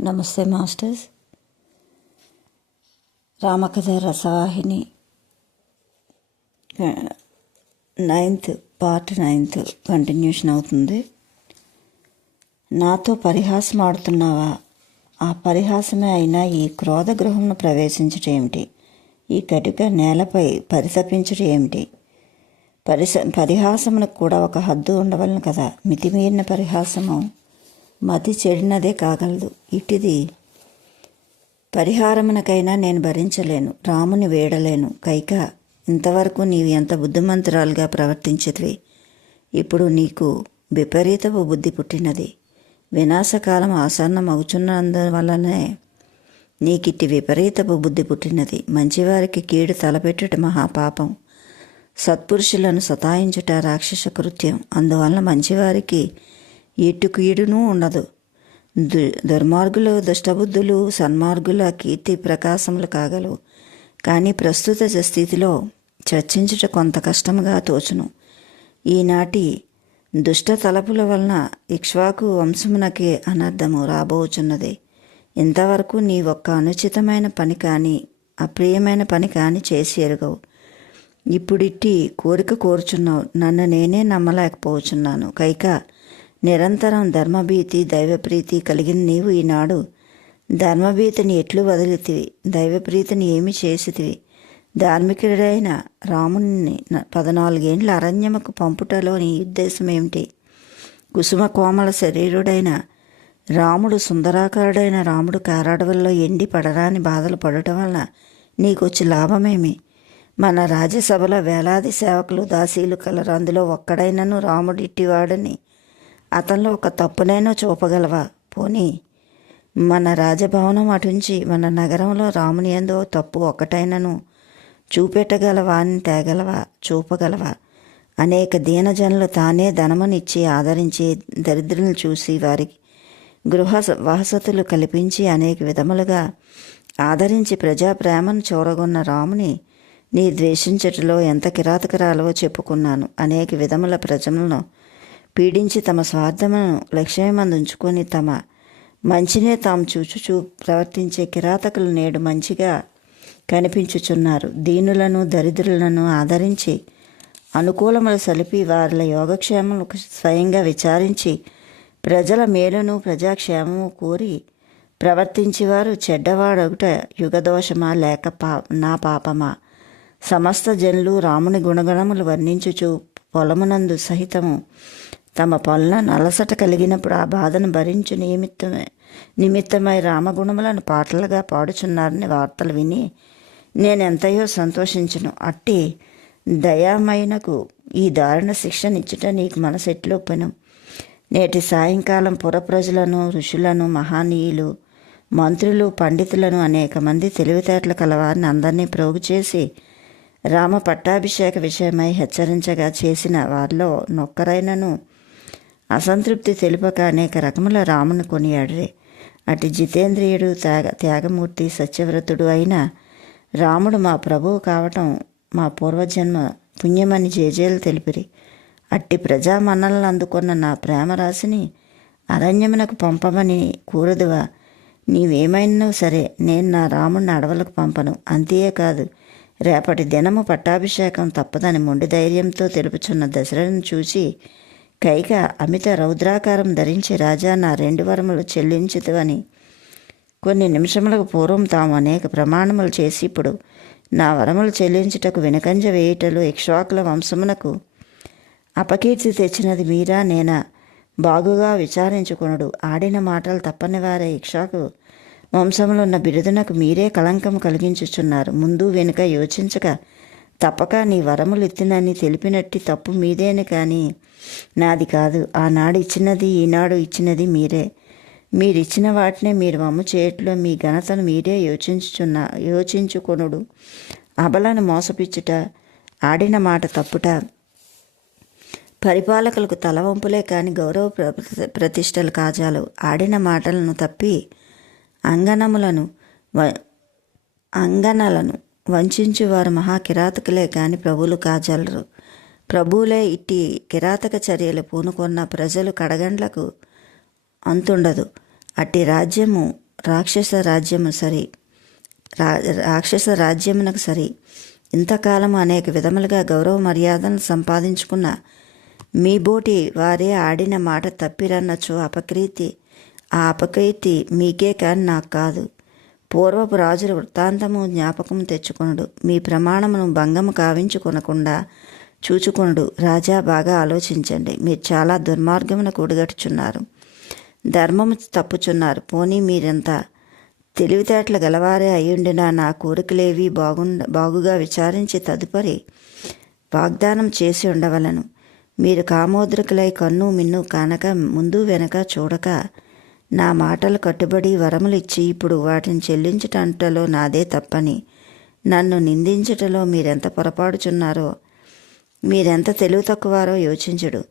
నమస్తే మాస్టర్స్. రామకథ రసవాహిని 9th continuation అవుతుంది. నాతో పరిహాసం ఆడుతున్నావా? ఆ పరిహాసమే అయినా ఈ క్రోధ గృహంను ప్రవేశించటం ఏమిటి? ఈ కటిక నేలపై పరితపించటం ఏమిటి? పరిహాసమునకు కూడా ఒక హద్దు ఉండవలను కదా. మితిమీరిన పరిహాసము మతి చెడినదే కాగలదు. ఇటుది పరిహారమునకైనా నేను భరించలేను, రాముని వేడలేను. కైక, ఇంతవరకు నీవు ఎంత బుద్ధిమంతురాలుగా ప్రవర్తించితివి. ఇప్పుడు నీకు విపరీతపు బుద్ధి పుట్టినది. వినాశకాలం ఆసన్నమగుచున్నందువల్లనే నీకిట్టి విపరీతపు బుద్ధి పుట్టినది. మంచివారికి కీడు తలపెట్టుట మహాపాపం, సత్పురుషులను సతాయించుట రాక్షస కృత్యం. అందువల్ల మంచివారికి ఎటు కీడునూ ఉండదు. దుర్మార్గులు దుష్టబుద్ధులు సన్మార్గుల కీర్తి ప్రకాశములు కాగలవు. కానీ ప్రస్తుత స్థితిలో చర్చించుట కొంత కష్టముగా తోచును. ఈనాటి దుష్ట తలపుల వలన ఇక్ష్వాకు వంశమునకే అనర్థము రాబోచున్నది. ఇంతవరకు నీ ఒక్క అనుచితమైన పని కానీ అప్రియమైన పని కానీ చేసి ఎరుగవు. ఇప్పుడిట్టి కోరిక కోరుచున్నావు. నన్ను నేనే నమ్మలేకపోవచ్చున్నాను. కైక, నిరంతరం ధర్మభీతి దైవప్రీతి కలిగిన నీవు ఈనాడు ధర్మభీతిని ఎట్లు వదిలితివి? దైవప్రీతిని ఏమి చేసితివి? ధార్మికుడైన రాముని 14 ఏండ్ల అరణ్యముకు పంపుటలో నీ ఉద్దేశం ఏమిటి? కుసుమ కోమల శరీరుడైన రాముడు, సుందరాకారుడైన రాముడు కారాడవల్లో ఎండి పడరాని బాధలు పడటం వలన నీకొచ్చి లాభమేమి? మన రాజ్యసభలో వేలాది సేవకులు దాసీలు కలరు. అందులో ఒక్కడైనను రాముడు ఇట్టివాడని అతనిలో ఒక తప్పునైనా చూపగలవా? పోనీ మన రాజభవనం అటుంచి మన నగరంలో రాముని యందు తప్పు ఒక్కటైనను చూపెట్టగలవా అని తేగలవా, చూపగలవా? అనేక దీనజనులు తానే ధనమునిచ్చి ఆదరించి దరిద్రులను చూసి వారికి గృహ వసతులు కల్పించి అనేక విధములుగా ఆదరించి ప్రజా ప్రేమను చూరగొన్న రాముని నీ ద్వేషించటలో ఎంత కిరాతకరాలవో చెప్పుకున్నాను. అనేక విధముల ప్రజలను పీడించి తమ స్వార్థమును లక్ష్యమందుంచుకొని తమ మంచినే తాము చూచుచూ ప్రవర్తించే కిరాతకులు నేడు మంచిగా కనిపించుచున్నారు. దీనులను దరిద్రులను ఆదరించి అనుకూలములు సలిపి వారిల యోగక్షేమములకు స్వయంగా విచారించి ప్రజల మేలును ప్రజాక్షేమము కోరి ప్రవర్తించేవారు చెడ్డవాడొకట యుగదోషమా లేక నా పాపమా? సమస్త జనులు రాముని గుణగణములు వర్ణించుచు పొలమునందు సహితము తమ పొలను అలసట కలిగినప్పుడు ఆ బాధను భరించు నిమిత్తమై రామగుణములను పాటలుగా పాడుచున్నారని వార్తలు విని నేనెంతయో సంతోషించును. అట్టి దయామయునకు ఈ దారుణ శిక్షనిచ్చుట నీకు మనసెట్లొప్పెను? నేటి సాయంకాలం పురప్రజలను, ఋషులను, మహానీయులు, మంత్రులు, పండితులను, అనేక మంది తెలివితేటలు కలవారిని అందరినీ ప్రోగు చేసి రామ పట్టాభిషేక విషయమై హెచ్చరించగా చేసిన వారిలో నొక్కరైనను అసంతృప్తి తెలుపక అనేక రకముల రాముని కొనియాడరే. అటు జితేంద్రియుడు, త్యాగమూర్తి, సత్యవ్రతుడు అయిన రాముడు మా ప్రభువు కావటం మా పూర్వజన్మ పుణ్యమని జేజేలు తెలిపిరి. అట్టి ప్రజామన్నలను అందుకున్న నా ప్రేమరాశిని అరణ్యమునకు పంపమని కూరదువా? నీవేమైనా సరే నేను నా రాముడిని అడవులకు పంపను. అంతేకాదు, రేపటి దినము పట్టాభిషేకం తప్పదని మొండి ధైర్యంతో తెలుపుచున్న దశరథుని చూసి కైక అమిత రౌద్రాకారం ధరించి, రాజా, నా 2 వరములు చెల్లించుతువని కొన్ని నిమిషములకు పూర్వం తాము అనేక ప్రమాణములు చేసి ఇప్పుడు నా వరములు చెల్లించుటకు వెనుకంజ వేయుటలో ఇక్ష్వాకుల వంశమునకు అపకీర్తి తెచ్చినది మీరా నేనా? బాగుగా విచారించుకొనుడు. ఆడిన మాటలు తప్పని వారే ఇక్ష్వాకు వంశంలో ఉన్న బిరుదునకు మీరే కళంకం కలిగించుచున్నారు. ముందు వెనుక యోచించక తప్పక నీ వరములు ఎత్తినని తెలిపినట్టి తప్పు మీదేని కానీ నాది కాదు. ఆనాడు ఇచ్చినది ఈనాడు ఇచ్చినది మీరే. మీరిచ్చిన వాటినే మీరు వమ్ము చేయట్లో మీ ఘనతను మీరే యోచించుకొనుడు. అబలను మోసపిచ్చుట, ఆడిన మాట తప్పుట పరిపాలకులకు తలవంపులే కాని గౌరవ ప్రతిష్టలు కాజాలు. ఆడిన మాటలను తప్పి అంగనలను వంచించు వారు మహాకిరాతకులే కాని ప్రభువులు కాజాలరు. ప్రభువులే ఇట్టి కిరాతక చర్యలు పూనుకొన్న ప్రజలు కడగండ్లకు అంతుండదు. అట్టి రాజ్యము రాక్షస రాజ్యమునకు సరి. ఇంతకాలం అనేక విధములుగా గౌరవ మర్యాదలను సంపాదించుకున్న మీ బోటి వారే ఆడిన మాట తప్పిరన్నచో ఆ అపకీర్తి మీకే కాని నాకు కాదు. పూర్వపు రాజుల వృత్తాంతము జ్ఞాపకము తెచ్చుకొనుడు. మీ ప్రమాణమును భంగము కావించుకొనకుండా చూచుకొనుడు. రాజా, బాగా ఆలోచించండి. మీరు చాలా దుర్మార్గమును కూడగట్టుచున్నారు, ధర్మము తప్పుచున్నారు. పోనీ మీరెంత తెలివితేటలు గలవారే అయ్యుండినా నా కోరికలేవి బాగుగా విచారించి తదుపరి వాగ్దానం చేసి ఉండవలను. మీరు కామోద్రికులై కన్ను మిన్ను కానక ముందు వెనక చూడక నా మాటలు కట్టుబడి వరములు ఇచ్చి ఇప్పుడు వాటిని చెల్లించటంటలో నాదే తప్పని నన్ను నిందించటలో మీరెంత పొరపాటుచున్నారో, మీరెంత తెలివి తక్కువారో యోచించుడు.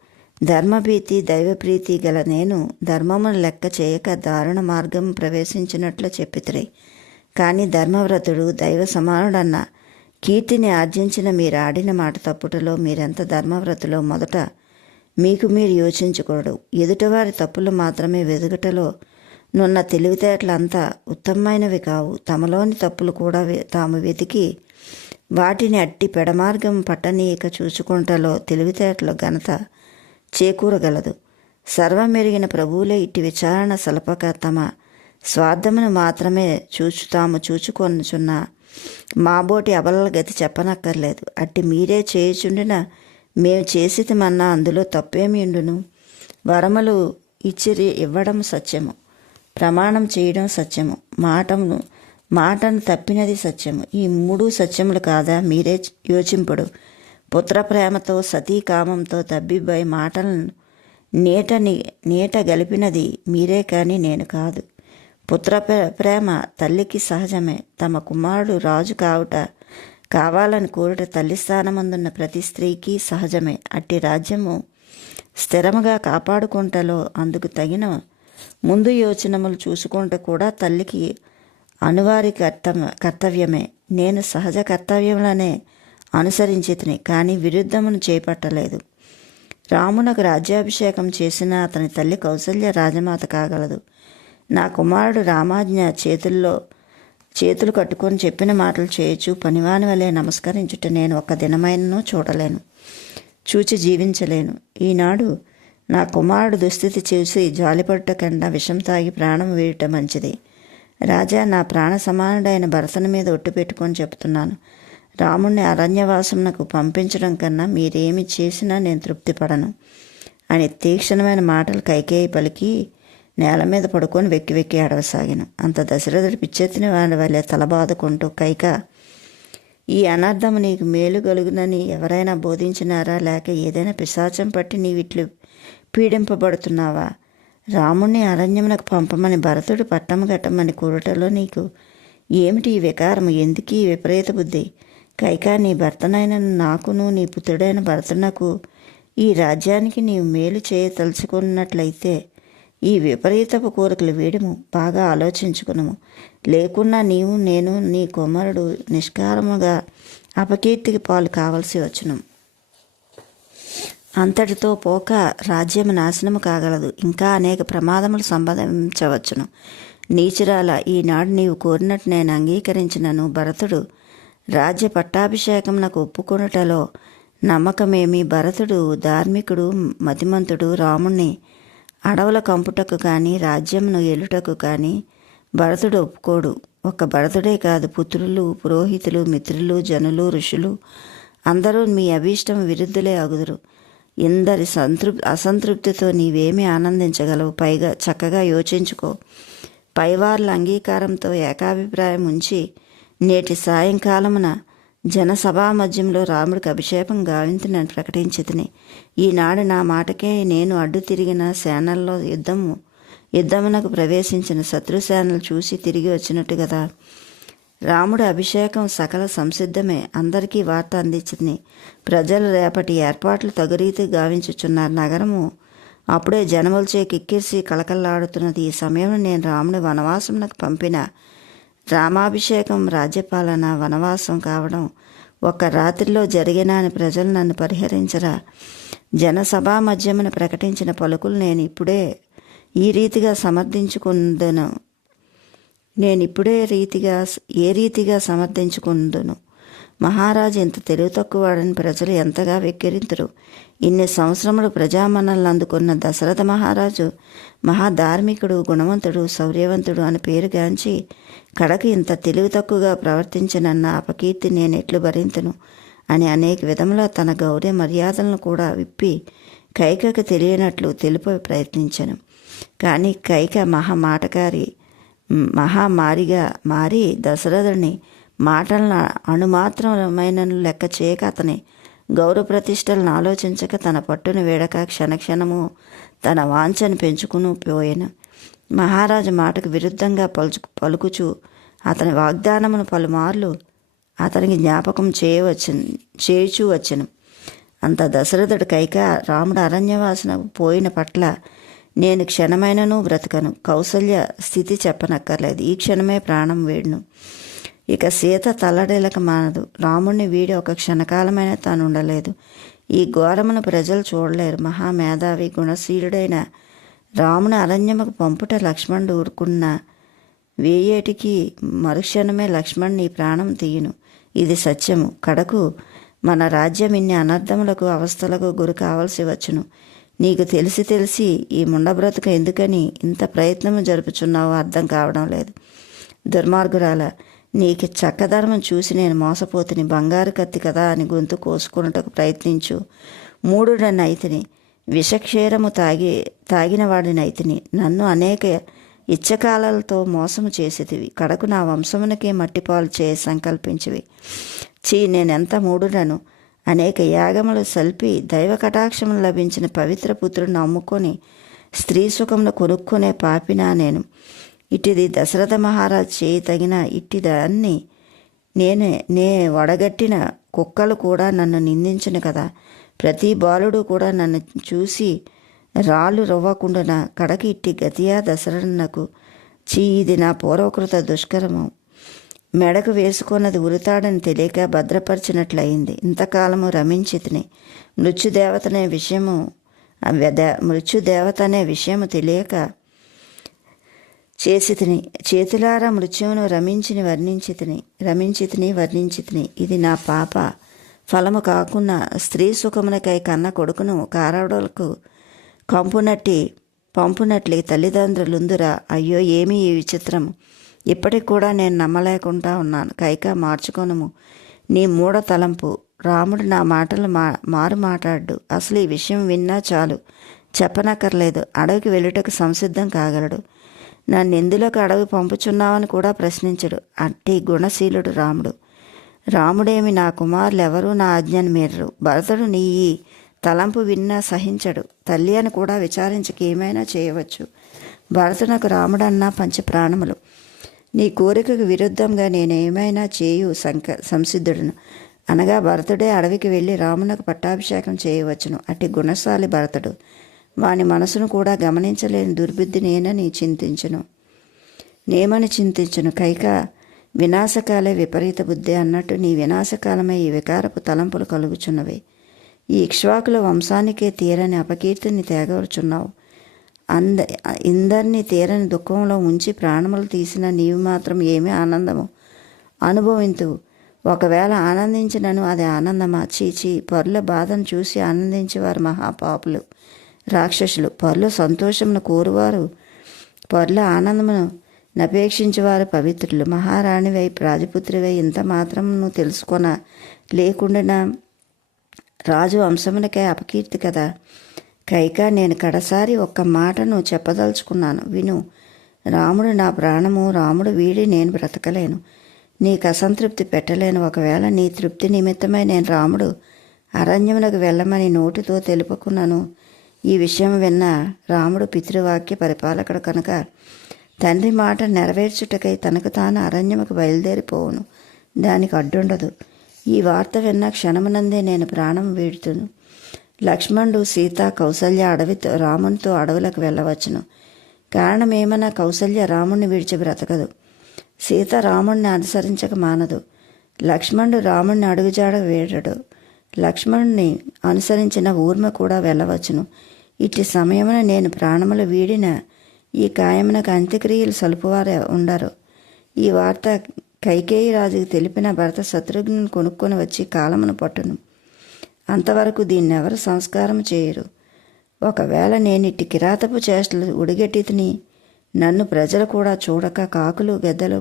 ధర్మభీతి దైవప్రీతి గల నేను ధర్మమును లెక్క చేయక దారుణ మార్గం ప్రవేశించినట్లు చెప్పితిరి. కానీ ధర్మవ్రతుడు దైవ సమానుడన్న కీర్తిని ఆర్జించిన మీరు ఆడిన మాట తప్పుటలో మీరెంత ధర్మవ్రతులో మొదట మీకు మీరు యోచించుకోడు. ఎదుటివారి తప్పులు మాత్రమే వెదుగుటలో నున్న తెలివితేటలంతా ఉత్తమమైనవి కావు. తమలోని తప్పులు కూడా తాము వెతికి వాటిని అట్టి పెడమార్గం పట్టనీయక చూచుకుంటలో తెలివితేటలో ఘనత చేకూరగలదు. సర్వమెరిగిన ప్రభువులే ఇట్టి విచారణ సలపక తమ స్వార్థమును మాత్రమే తాము చూచుకొనుచున్న మాబోటి అబలల గతి చెప్పనక్కర్లేదు. అట్టి మీరే చేయుచుండిన మేము చేసితమన్నా అందులో తప్పేమి ఉండును? వరములు ఇవ్వడం సత్యము, ప్రమాణం చేయడం సత్యము, మాటను తప్పినది సత్యము. ఈ 3 సత్యములు కాదా? మీరే యోచింపుడు. పుత్రప్రేమతో సతీకామంతో తబ్బిబ్బై మాటలను నీట గలిపినది మీరే కాని నేను కాదు. ప్రేమ తల్లికి సహజమే. తమ కుమారుడు రాజు కావాలని కోరుట తల్లి స్థానమందున్న ప్రతి స్త్రీకి సహజమే. అట్టి రాజ్యము స్థిరముగా కాపాడుకుంటలో అందుకు తగిన ముందు యోచనములు చూసుకుంటూ కూడా తల్లికి అనువారి కర్తవ్యమే. నేను సహజ కర్తవ్యములనే అనుసరించితిని, కానీ విరుద్ధమును చేపట్టలేదు. రామునకు రాజ్యాభిషేకం చేసిన అతని తల్లి కౌసల్య రాజమాత కాగలదు. నా కుమారుడు రామాజ్ఞ చేతులు కట్టుకొని చెప్పిన మాటలు చేయొచ్చు. పనివాని వలె నమస్కరించుట నేను ఒక్క దినమైనను చూచి జీవించలేను. ఈనాడు నా కుమారుడు దుస్థితి చూసి జాలిపడుట కన్నా విషం తాగి ప్రాణం వేయుట మంచిది. రాజా, నా ప్రాణ సమానుడైన భరతుని మీద ఒట్టు పెట్టుకొని చెప్తున్నాను. రాముణ్ణి అరణ్యవాసమునకు పంపించడం కన్నా మీరేమి చేసినా నేను తృప్తిపడను అని తీక్షణమైన మాటలు కైకేయి పలికి నేల మీద పడుకొని వెక్కి అడవసాగిన. అంత దశరథుడు పిచ్చెత్తిన వాడి వల్లే తలబాదుకుంటూ, కైక, ఈ అనర్థము నీకు మేలు కలుగునని ఎవరైనా బోధించినారా? లేక ఏదైనా పిశాచం పట్టి నీవిట్లు పీడింపబడుతున్నావా? రాముణ్ణి అరణ్యమునకు పంపమని భరతుడు పట్టము గట్టమని కూడటలో నీకు ఏమిటి ఈ వికారము? ఎందుకు ఈ విపరీత బుద్ధి? కైకా, నీ భర్తనైన నాకును నీ పుత్రుడైన భరతునకు ఈ రాజ్యానికి నీవు మేలు చేయతలుచుకున్నట్లయితే ఈ విపరీతపు కోరికలు వీడము. బాగా ఆలోచించుకునము. లేకున్నా నేను నీ కుమారుడు నిష్కారముగా అపకీర్తికి పాలు కావలసి వచ్చును. అంతటితో పోక రాజ్యము నాశనము కాగలదు. ఇంకా అనేక ప్రమాదములు సంభవించవచ్చును. నీచురాల, ఈనాడు నీవు కోరినట్టు నేను అంగీకరించినను భరతుడు రాజ్య పట్టాభిషేకమునకు ఒప్పుకొనుటలో నమ్మకమేమి? భరతుడు ధార్మికుడు, మతిమంతుడు. రాముణ్ణి అడవుల కంపుటకు కానీ రాజ్యమును ఏలుటకు కానీ భరతుడు ఒప్పుకోడు. ఒక్క భరతుడే కాదు, పుత్రులు, పురోహితులు, మిత్రులు, జనులు, ఋషులు అందరూ మీ అభీష్టం విరుద్ధులే అగుదురు. ఇందరి అసంతృప్తితో నీవేమీ ఆనందించగలవు? పైగా చక్కగా యోచించుకో. పైవార్ల అంగీకారంతో ఏకాభిప్రాయం ఉంచి నేటి సాయంకాలమున జనసభా మధ్యంలో రాముడికి అభిషేకం గావింతునని ప్రకటించితిని. ఈనాడు నా మాటకే నేను అడ్డు తిరిగిన సేనల్లో యుద్ధమునకు ప్రవేశించిన శత్రుసేనలు చూసి తిరిగి వచ్చినట్టు కదా. రాముడి అభిషేకం సకల సంసిద్ధమే. అందరికీ వార్త అందించింది. ప్రజలు రేపటి ఏర్పాట్లు తగురీతి గావించుచున్నారు. నగరము అప్పుడే జనములచే కిక్కిరిసి కళకళలాడుతున్నది. ఈ సమయంలో నేను రాముడి వనవాసమునకు పంపిన రామాభిషేకం, రాజ్యపాలన, వనవాసం కావడం ఒక్క రాత్రిలో జరిగిన అని ప్రజలు నన్ను పరిహరించరా? జనసభా మధ్యమున ప్రకటించిన పలుకులు నేను ఇప్పుడే ఈ రీతిగా సమర్థించుకుందును. నేనిప్పుడే ఏ రీతిగా సమర్థించుకుందును? మహారాజు ఇంత తెలివి తక్కువవాడని ప్రజలు ఎంతగా వెక్కిరింతురు. ఇన్ని సంవత్సరములు ప్రజామన్నలను అందుకున్న దశరథ మహారాజు మహాధార్మికుడు, గుణవంతుడు, శౌర్యవంతుడు అని పేరుగాంచి కడకు ఇంత తెలివి తక్కువగా ప్రవర్తించినన్న అపకీర్తి నేను ఎట్లు భరింతును అని అనేక విధముల తన గౌరవ మర్యాదలను కూడా విప్పి కైకకు తెలియనట్లు తెలుప ప్రయత్నించను. కానీ కైక మహామారిగా మారి దశరథుని మాటలను అణుమాత్రమైన లెక్క చేయక అతని గౌరవ ప్రతిష్టలను ఆలోచించక తన పట్టును వీడక క్షణక్షణము తన వాంఛను పెంచుకుని పోయెను. మహారాజు మాటకు విరుద్ధంగా పలుకుచు అతని వాగ్దానమును పలుమార్లు అతనికి జ్ఞాపకం చేయుచూ వచ్చెను. అంత దశరథుడు కైక రాముడు అరణ్యవాసన పోయిన పట్ల నేను క్షణమైనను బ్రతకను. కౌసల్య స్థితి చెప్పనక్కర్లేదు, ఈ క్షణమే ప్రాణం వీడును. ఇక సీత తల్లడిల్లక మానదు. రాముణ్ణి వీడి ఒక క్షణకాలమైన తాను ఉండలేదు. ఈ ఘోరమును ప్రజలు చూడలేరు. మహామేధావి గుణశీలుడైన రాముని అరణ్యముకు పంపుట లక్ష్మణుడు ఊరుకున్న వేయేటికి మరుక్షణమే లక్ష్మణుని ప్రాణం తీయును. ఇది సత్యము. కడకు మన రాజ్యం ఇన్ని అనర్థములకు అవస్థలకు గురి కావలసి వచ్చును. నీకు తెలిసి ఈ ముండబ్రతుకు ఎందుకని ఇంత ప్రయత్నము జరుపుచున్నావో అర్థం కావడం లేదు. దుర్మార్గురాల, నీకు చక్కదనము చూసి నేను మోసపోతుని. బంగారు కత్తి కదా అని గొంతు కోసుకున్నటకు ప్రయత్నించు మూఢుడనైతిని. విషక్షీరము తాగిన వాడినైతిని. నన్ను అనేక ఇచ్చకాలతో మోసము చేసేదివి. కడకు నా వంశమునకే మట్టిపాలు చేయ సంకల్పించివి. నేనెంత మూఢుడను. అనేక యాగములు సల్పి దైవ కటాక్షములు లభించిన పవిత్ర పుత్రుడిని అమ్ముకొని స్త్రీ సుఖమును కొనుక్కునే పాపినా నేను. ఇటిది దశరథ మహారాజు చేయి తగిన ఇట్టిదాన్ని నే వడగట్టిన కుక్కలు కూడా నన్ను నిందించను కదా. ప్రతి బాలుడు కూడా నన్ను చూసి రాళ్ళు రవ్వకుండా కడకి ఇట్టి గతియా దశరథునకు. ఇది నా పూర్వకృత దుష్కరము. మెడకు వేసుకున్నది ఉరితాడని తెలియక భద్రపరిచినట్లయింది. ఇంతకాలము రమించితిని. మృత్యుదేవత అనే విషయము తెలియక చేసితిని. చేతులారా మృత్యువును రమించితిని వర్ణించితిని. ఇది నా పాప ఫలము కాకుండా స్త్రీ సుఖమునకై కన్న కొడుకును కారడులకు పంపునట్లి తల్లిదండ్రులుందురా. అయ్యో, ఏమీ ఈ విచిత్రము! ఇప్పటికి కూడా నేను నమ్మలేకుండా ఉన్నాను. కైక, మార్చుకొనుము నీ మూఢ తలంపు. రాముడు నా మాటలు మారు మాట్లాడు. అసలు ఈ విషయం విన్నా చాలు, చెప్పనక్కర్లేదు. అడవికి వెళ్ళుటకు సంసిద్ధం కాగలడు. నన్ను ఎందులోకి అడవి పంపుచున్నావని కూడా ప్రశ్నించడు. అట్టి గుణశీలుడు రాముడు. రాముడేమి నా కుమారులు ఎవరూ నా ఆజ్ఞను మీరరు. భరతుడు నీ ఈ తలంపు విన్నా సహించడు. తల్లి అని కూడా విచారించక ఏమైనా చేయవచ్చు. భరతునకు రాముడన్నా పంచప్రాణములు. నీ కోరికకు విరుద్ధంగా నేనేమైనా చేయు సంసిద్ధుడును. అనగా భరతుడే అడవికి వెళ్ళి రామునకు పట్టాభిషేకం చేయవచ్చును. అట్టి గుణశాలి భరతుడు. వాని మనసును కూడా గమనించలేని దుర్బుద్ధి నేమని చింతించును. కైక, వినాశకాలే విపరీత బుద్ధి అన్నట్టు నీ వినాశకాలమే ఈ వికారపు తలంపులు కలుగుచున్నవి. ఈ ఇక్ష్వాకుల వంశానికే తీరని అపకీర్తిని తేగవరుచున్నావు. ఇందరినీ తీరని దుఃఖంలో ఉంచి ప్రాణములు తీసిన నీవు మాత్రం ఏమీ ఆనందము అనుభవింతువు. ఒకవేళ ఆనందించినను అది ఆనందమా? చీచి! పరుల బాధను చూసి ఆనందించేవారు మహాపాపులు, రాక్షసులు. పరుల సంతోషమును కోరువారు, పరుల ఆనందమును నపేక్షించేవారు పవిత్రులు. మహారాణివై రాజపుత్రివై ఇంత మాత్రమును తెలుసుకొన లేకుండా రాజు వంశమునకే అపకీర్తి కదా. కైక, నేను కడసారి ఒక్క మాటను చెప్పదలుచుకున్నాను, విను. రాముడు నా ప్రాణము. రాముడు వీడి నేను బ్రతకలేను. నీకు అసంతృప్తి పెట్టలేను. ఒకవేళ నీ తృప్తి నిమిత్తమై నేను రాముడు అరణ్యమునకు వెళ్ళమని నోటితో తెలుపుకున్నాను. ఈ విషయం విన్న రాముడు పితృవాక్య పరిపాలకుడు కనుక తండ్రి మాట నెరవేర్చుటకై తనకు తాను అరణ్యముకు బయలుదేరిపోవును. దానికి అడ్డుండదు. ఈ వార్త విన్న క్షణమునందే నేను ప్రాణం వీడుతును. లక్ష్మణుడు, సీత, కౌసల్య రామునితో అడవులకు వెళ్ళవచ్చును. కారణమేమన్నా కౌసల్య రాముణ్ణి విడిచి బ్రతకదు. సీత రాముణ్ణి అనుసరించక మానదు. లక్ష్మణుడు రాముణ్ణి అడుగుజాడ వేడడు. లక్ష్మణుని అనుసరించిన ఊర్మ కూడా వెళ్ళవచ్చును. ఇట్టి సమయమున నేను ప్రాణములు వీడిన ఈ కాయమునకు అంత్యక్రియలు సలుపువారు ఉండరు. ఈ వార్త కైకేయి రాజుకు తెలిపిన భరత శత్రుఘ్నుని కొనుక్కొని వచ్చి కాలమును పట్టును. అంతవరకు దీన్నెవరు సంస్కారం చేయరు. ఒకవేళ నేనిట్టి కిరాతపు చేష్టలు ఉడిగెట్టితిని, నన్ను ప్రజలు కూడా చూడక కాకులు గెద్దలు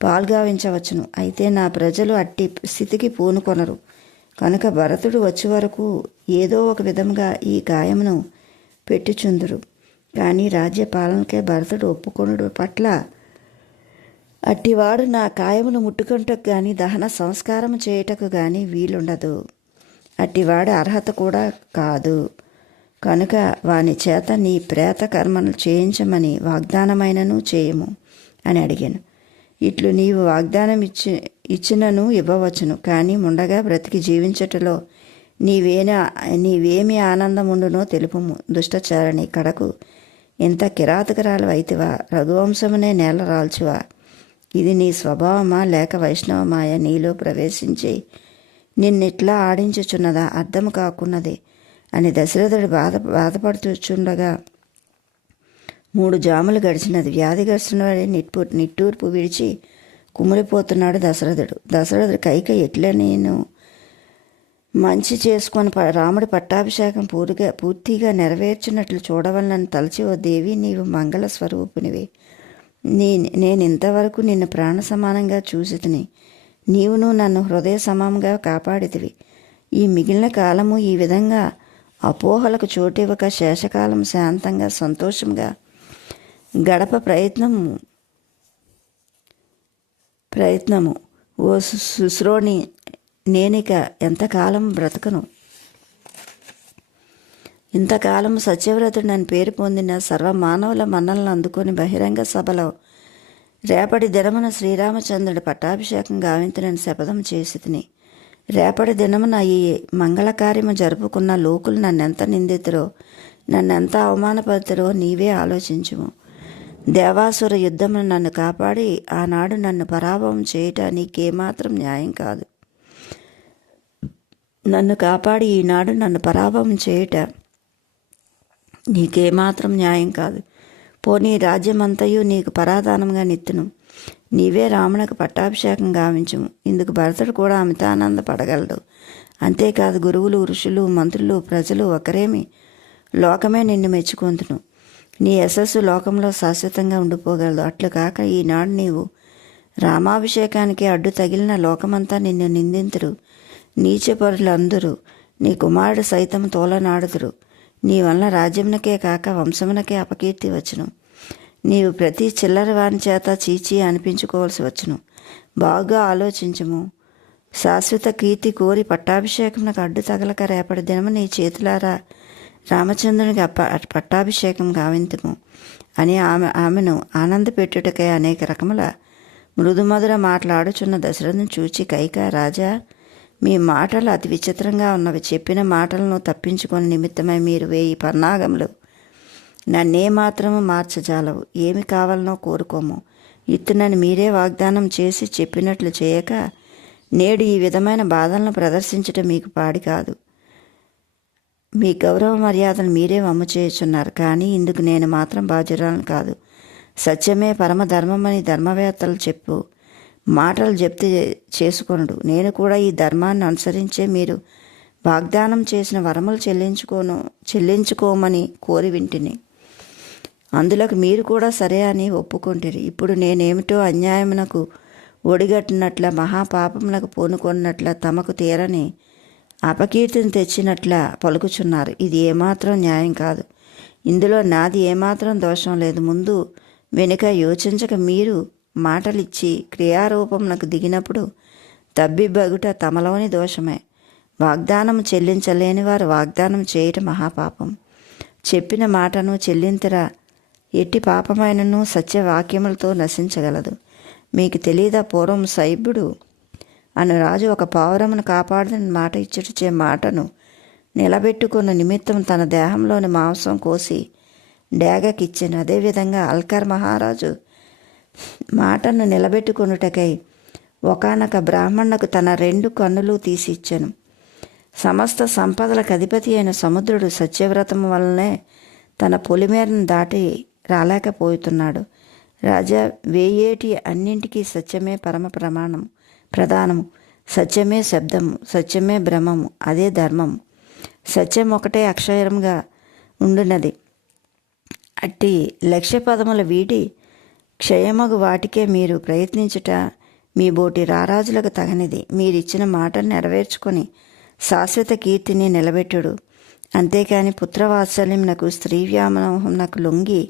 పాల్గావించవచ్చును. అయితే నా ప్రజలు అట్టి స్థితికి పూనుకొనరు. కనుక భరతుడు వచ్చే వరకు ఏదో ఒక విధంగా ఈ గాయమును పెట్టుచుందురు. కానీ రాజ్య పాలనకే భరతుడు ఒప్పుకొనుడు పట్ల అట్టివాడు నా కాయమును ముట్టుకుంటకు కానీ దహన సంస్కారం చేయుటకు కానీ వీలుండదు. అట్టివాడి అర్హత కూడా కాదు. కనుక వాని చేత నీ ప్రేత కర్మను చేయించమని వాగ్దానమైనను చేయము అని అడిగాను. ఇట్లు నీవు వాగ్దానం ఇచ్చినను ఇవ్వవచ్చును. కానీ ముండగా బ్రతికి జీవించటలో నీవేమి ఆనందముండునో తెలుపుము. దుష్టచారణి కడకు ఇంత కిరాతకరాలు అయితివా? రఘువంశమునే నేల రాల్చువా? ఇది నీ స్వభావమా లేక వైష్ణవమాయ నీలో ప్రవేశించి నిన్నిట్లా ఆడించుచున్నదా? అర్థం కాకున్నది అని దశరథుడు బాధపడుచుండగా 3 జాములు గడిచినది. వ్యాధిగ్రస్తుని నిట్టూర్పు విడిచి కుమిలిపోతున్నాడు దశరథుడు కైకేయి ఎట్లా నేను మంచి చేసుకొని రాముడి పట్టాభిషేకం పూర్తిగా నెరవేర్చినట్లు చూడవలనని తలచి, ఓ దేవి, నీవు మంగళ స్వరూపునివి. నేను ఇంతవరకు నిన్ను ప్రాణ సమానంగా చూసితిని. నీవును నన్ను హృదయ సమానంగా కాపాడితివి. ఈ మిగిలిన కాలము ఈ విధంగా అపోహలకు చోటివ్వక శేషకాలం శాంతంగా సంతోషంగా గడప ప్రయత్నము. ఓ శుశ్రోణి, నేనిక ఎంతకాలం బ్రతకను? ఇంతకాలం సత్యవ్రతుడు నన్ను పేరు పొందిన సర్వమానవుల మన్నలను అందుకొని బహిరంగ సభలో రేపటి దినమున శ్రీరామచంద్రుడి పట్టాభిషేకం గావింతునని శపథం చేసి తిని, రేపటి దినమున ఈ మంగళకార్యము జరుపుకున్న లోకులు నన్నెంత నిందితురో, నన్నెంత అవమానపరుతురో నీవే ఆలోచించుము. దేవాసుర యుద్ధమును నన్ను కాపాడి ఆనాడు నన్ను పరాభవం చేయుట నీకేమాత్రం న్యాయం కాదు. నన్ను కాపాడి ఈనాడు నన్ను పరాభవం చేయుట నీకేమాత్రం న్యాయం కాదు. పోనీ రాజ్యమంతయు నీకు పరాధానంగా నిత్తును. నీవే రామునకు పట్టాభిషేకం గావించుము. ఇందుకు భరతుడు కూడా అమితానందపడగలడు. అంతేకాదు గురువులు, ఋషులు, మంత్రులు, ప్రజలు ఒకరేమి లోకమే నిన్ను మెచ్చుకొందును. నీ యశస్సు లోకంలో శాశ్వతంగా ఉండిపోగలదు. అట్లు కాక ఈనాడు నీవు రామాభిషేకానికి అడ్డు తగిలిన లోకమంతా నిన్ను నిందింతురు. నీచపరులందరూ నీ కుమారుడు సైతం తోలనాడుదురు. నీ వలన రాజ్యమునకే కాక వంశమునకే అపకీర్తి వచ్చును. నీవు ప్రతి చిల్లర వాని చేత చీచి అనిపించుకోవాల్సి వచ్చును. బాగా ఆలోచించుము. శాశ్వత కీర్తి కోరి పట్టాభిషేకమునకు అడ్డు తగలక రేపటి దినము నీ చేతులారా రామచంద్రునికి పట్టాభిషేకం గావింతుము అని ఆమెను ఆనందపెట్టుటకై అనేక రకముల మృదుమధుర మాట్లాడుచున్న దశరథుని చూచి కైక, రాజా, మీ మాటలు అతి విచిత్రంగా ఉన్నవి. చెప్పిన మాటలను తప్పించుకొని నిమిత్తమై మీరు 1000 పన్నాగములు నన్నే మాత్రము మార్చజాలవు. ఏమి కావాలనో కోరుకోము. ఇత్తునని మీరే వాగ్దానం చేసి చెప్పినట్లు చేయక నేడు ఈ విధమైన బాధలను ప్రదర్శించటం మీకు పాడి కాదు. మీ గౌరవ మర్యాదలు మీరే వమ్ము చేయుచున్నారు. కానీ ఇందుకు నేను మాత్రం బాధ్యురాలను కాదు. సత్యమే పరమధర్మమని ధర్మవేత్తలు చెప్పు మాటలు జప్తి చేసుకొనుడు. నేను కూడా ఈ ధర్మాన్ని అనుసరించే మీరు వాగ్దానం చేసిన వరములు చెల్లించుకోమని కోరి వింటిని. అందులోకి మీరు కూడా సరే అని ఒప్పుకొంటిరి. ఇప్పుడు నేనేమిటో అన్యాయమునకు ఒడిగట్టినట్ల, మహాపాపమునకు పూనుకొన్నట్ల, తమకు తీరని అపకీర్తిని తెచ్చినట్ల పలుకుచున్నారు. ఇది ఏమాత్రం న్యాయం కాదు. ఇందులో నాది ఏమాత్రం దోషం లేదు. ముందు వెనుక యోచించక మీరు మాటలిచ్చి క్రియారూపమునకు దిగినప్పుడు తబ్బిబ్బగుట తమలోని దోషమే. వాగ్దానం చెల్లించలేని వారు వాగ్దానం చేయటం మహాపాపం. చెప్పిన మాటను చెల్లింతరా ఎట్టి పాపమైనను సత్యవాక్యములతో నశించగలదు. మీకు తెలియదా, పూర్వం సైబుడు అను రాజు ఒక పావురమును కాపాడదని మాట ఇచ్చుటచే మాటను నిలబెట్టుకున్న నిమిత్తం తన దేహంలోని మాంసం కోసి డేగకిచ్చాను. అదేవిధంగా అల్కర్ మహారాజు మాటను నిలబెట్టుకొనుటకై ఒకానొక బ్రాహ్మణునకు తన 2 కన్నులు తీసి ఇచ్చాను. సమస్త సంపదలకు అధిపతి అయిన సముద్రుడు సత్యవ్రతము వల్లనే తన పొలిమేరను దాటి రాలేకపోతున్నాడు. రాజా, వేయేటి అన్నింటికీ సత్యమే ప్రధానము. సత్యమే శబ్దము, సత్యమే బ్రహ్మము, అదే ధర్మము. సత్యం ఒకటే అక్షరంగా ఉండున్నది. అట్టి లక్ష్య పదముల వీడి క్షయమగు వాటికే మీరు ప్రయత్నించుట మీ బోటి రారాజులకు తగనిది. మీరిచ్చిన మాటను నెరవేర్చుకొని శాశ్వత కీర్తిని నిలబెట్టుడు. అంతేకాని పుత్రవాత్సల్యమునకు స్త్రీ వ్యామోహమునకు లొంగి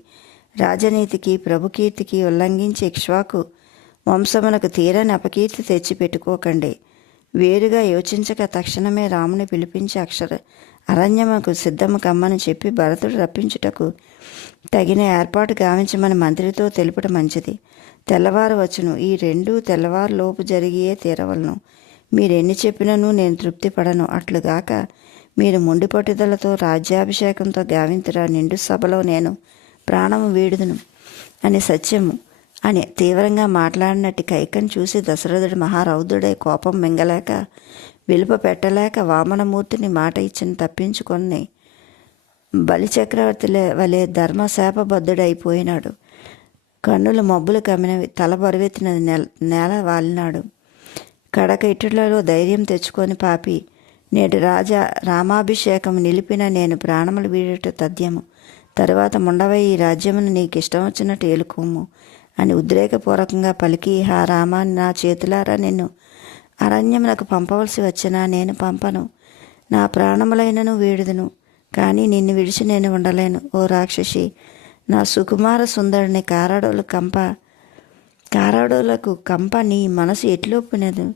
రాజనీతికి ప్రభుకీర్తికి ఉల్లంఘించి ఇక్ష్వాకు వంశమునకు తీరని అపకీర్తి తెచ్చిపెట్టుకోకండి. వేరుగా యోచించక తక్షణమే రాముని పిలిపించి అరణ్యముకు సిద్ధము కమ్మని చెప్పి భరతుడు రప్పించుటకు తగిన ఏర్పాటు గావించమని మంత్రితో తెలుపడం మంచిది. తెల్లవారు వచ్చును. ఈ రెండూ తెల్లవారులోపు జరిగియే తీరవలను. మీరెన్ని చెప్పినను నేను తృప్తి పడను. అట్లుగాక మీరు మొండి పట్టుదలతో రాజ్యాభిషేకంతో గావింతురా నిండు సభలో నేను ప్రాణము వీడుదును అని సత్యము అని తీవ్రంగా మాట్లాడినట్టు కైకను చూసి దశరథుడు మహారౌద్రుడై కోపం మింగలేక విలుప పెట్టలేక వామనమూర్తిని మాట ఇచ్చిన తప్పించుకొని బలిచక్రవర్తి వలె ధర్మశాపబద్ధుడైపోయినాడు. కన్నులు మబ్బులు కమ్మినవి, తల బరువెత్తినది, నేల వాలినాడు. కడక ఇటులలో ధైర్యం తెచ్చుకొని పాపి, నేటి రామాభిషేకం నిలిపిన నేను ప్రాణములు వీడుట తథ్యము. తరువాత ముండవై ఈ రాజ్యమును నీకు ఇష్టం వచ్చినట్టు ఏలుకోము అని ఉద్రేకపూర్వకంగా పలికి, హా రామ, నా చేతులారా నిన్ను అరణ్యమునకు పంపవలసి వచ్చినా నేను పంపను. నా ప్రాణములైనను వీడుదును, కానీ నిన్ను విడిచి నేను ఉండలేను. ఓ రాక్షసి, నా సుకుమార సుందరుని కారాడులకు కంప నీ మనసు ఎట్లొప్పినదు.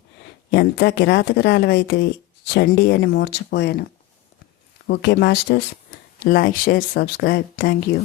ఎంత కిరాతకురాలవైతివి చండి అని మూర్చపోయాను. Okay masters, like, share, subscribe. Thank you.